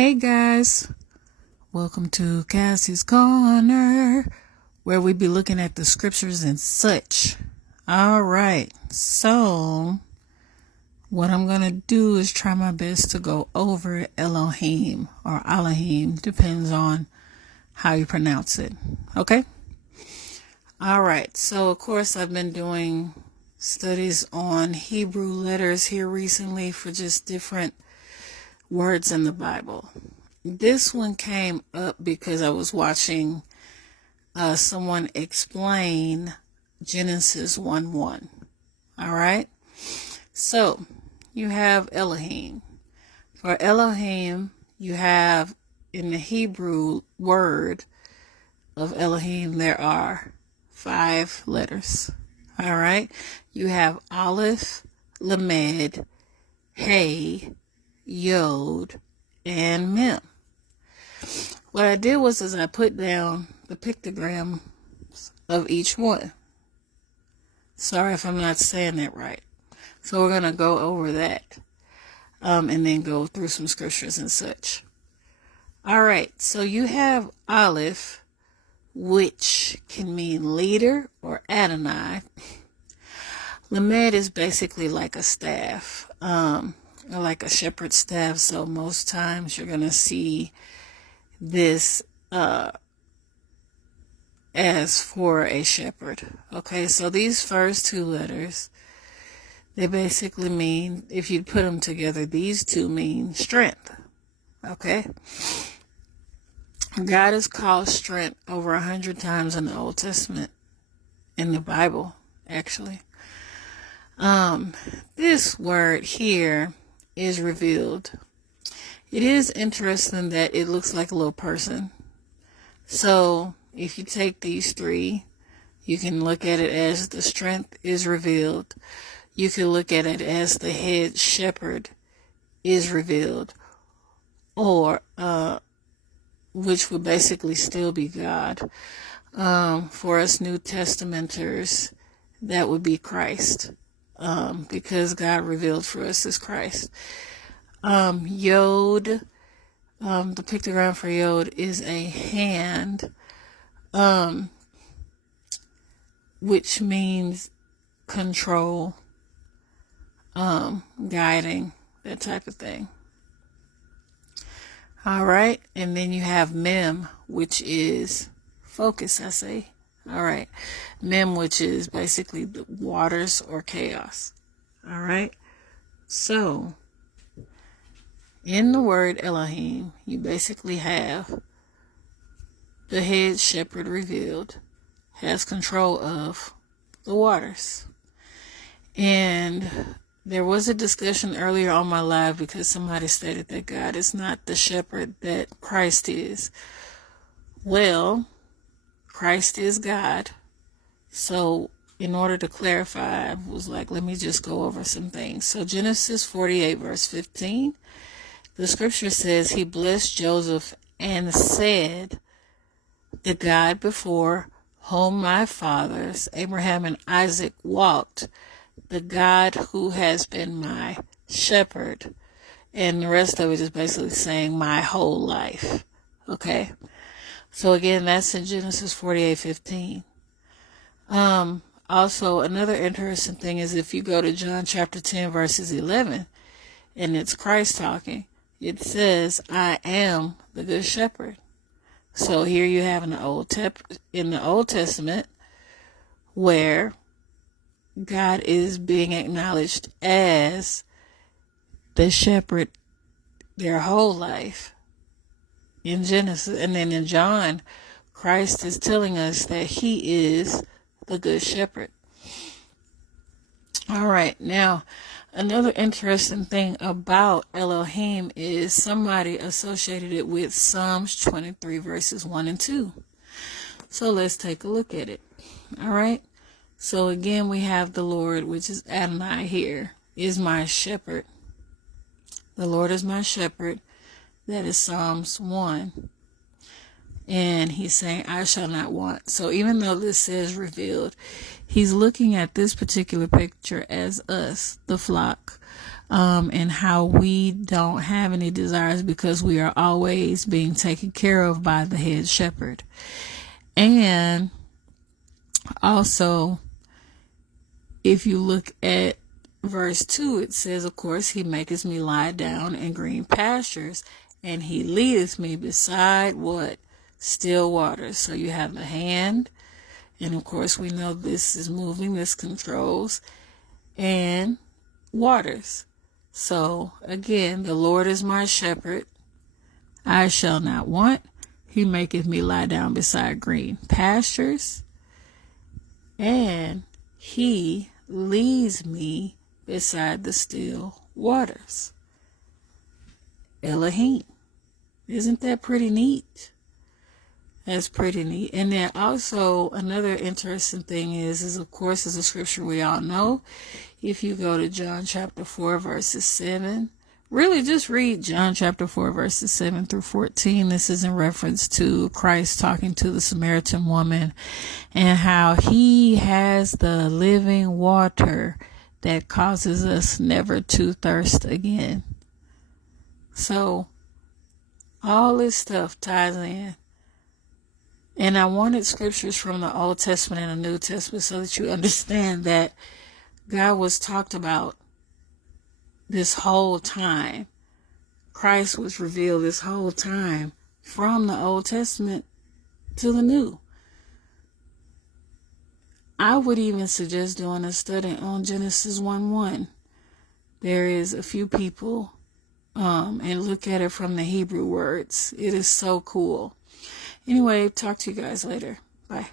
Hey guys, welcome to Cassie's Corner, where we be looking at the scriptures and such. Alright, so what I'm going to do is try my best to go over Elohim or Elohim, depends on how you pronounce it. Okay? Alright, so of course I've been doing studies on Hebrew letters here recently for just different words in the Bible. This one came up because I was watching someone explain Genesis 1:1. All right. So you have Elohim. For Elohim, you have in the Hebrew word of Elohim, there are 5 letters. All right. You have Aleph, Lamed, Hey, Yod, and Mem. What I did was I put down the pictograms of each one. Sorry if I'm not saying that right. So we're going to go over that and then go through some scriptures and such. All right, so you have Aleph, which can mean leader or Adonai. Lamed is basically like a staff. Or like a shepherd's staff, so most times you're going to see this as for a shepherd. Okay, so these first 2 letters, they basically mean, if you put them together, these 2 mean strength. Okay, God is called strength over 100 times in the Old Testament, in the Bible, actually. This word here is revealed. It is interesting that it looks like a little person. So if you take these 3, you can look at it as the strength is revealed. You can look at it as the head shepherd is revealed, or which would basically still be God. For us New Testamenters, that would be Christ. Because God revealed for us is Christ. Yod, the pictogram for Yod is a hand, which means control, guiding, that type of thing. All right, and then you have Mem, which is focus, I say. All right. Mem, which is basically the waters or chaos. All right. So, in the word Elohim, you basically have the head shepherd revealed, has control of the waters. And there was a discussion earlier on my live because somebody stated that God is not the shepherd that Christ is. Well, Christ is God. So in order to clarify, I was like, let me just go over some things. So Genesis 48 verse 15, the scripture says, he blessed Joseph and said, the God before whom my fathers, Abraham and Isaac, walked, the God who has been my shepherd. And the rest of it is basically saying my whole life. Okay. So again, that's in Genesis 48:15. Also, another interesting thing is if you go to John chapter 10 verses 11, and it's Christ talking, it says, I am the good shepherd. So here you have in the Old Testament where God is being acknowledged as the shepherd their whole life. In Genesis, and then in John, Christ is telling us that he is the good shepherd. All right, now another interesting thing about Elohim is somebody associated it with Psalms 23 verses 1 and 2. So let's take a look at it. All right, so again we have the Lord, which is Adonai here, is my shepherd. The Lord is my shepherd. That is Psalms 1. And he's saying, I shall not want. So even though this says revealed, he's looking at this particular picture as us, the flock. and how we don't have any desires because we are always being taken care of by the head shepherd. And also, if you look at verse 2, it says, of course, he maketh me lie down in green pastures, and he leadeth me beside what? Still waters. So you have the hand, and of course we know this is moving, this controls, and waters. So again, the Lord is my shepherd, I shall not want. He maketh me lie down beside green pastures, and he leads me beside the still waters. Elohim. Isn't that pretty neat? That's pretty neat. And then also another interesting thing is of course, is a scripture we all know. If you go to John chapter 4, verses 7, really just read John chapter 4, verses 7 through 14. This is in reference to Christ talking to the Samaritan woman and how he has the living water that causes us never to thirst again. So all this stuff ties in. And I wanted scriptures from the Old Testament and the New Testament so that you understand that God was talked about this whole time. Christ was revealed this whole time from the Old Testament to the New. I would even suggest doing a study on Genesis 1:1. There is a few people and look at it from the Hebrew words. It is so cool. Anyway, talk to you guys later. Bye.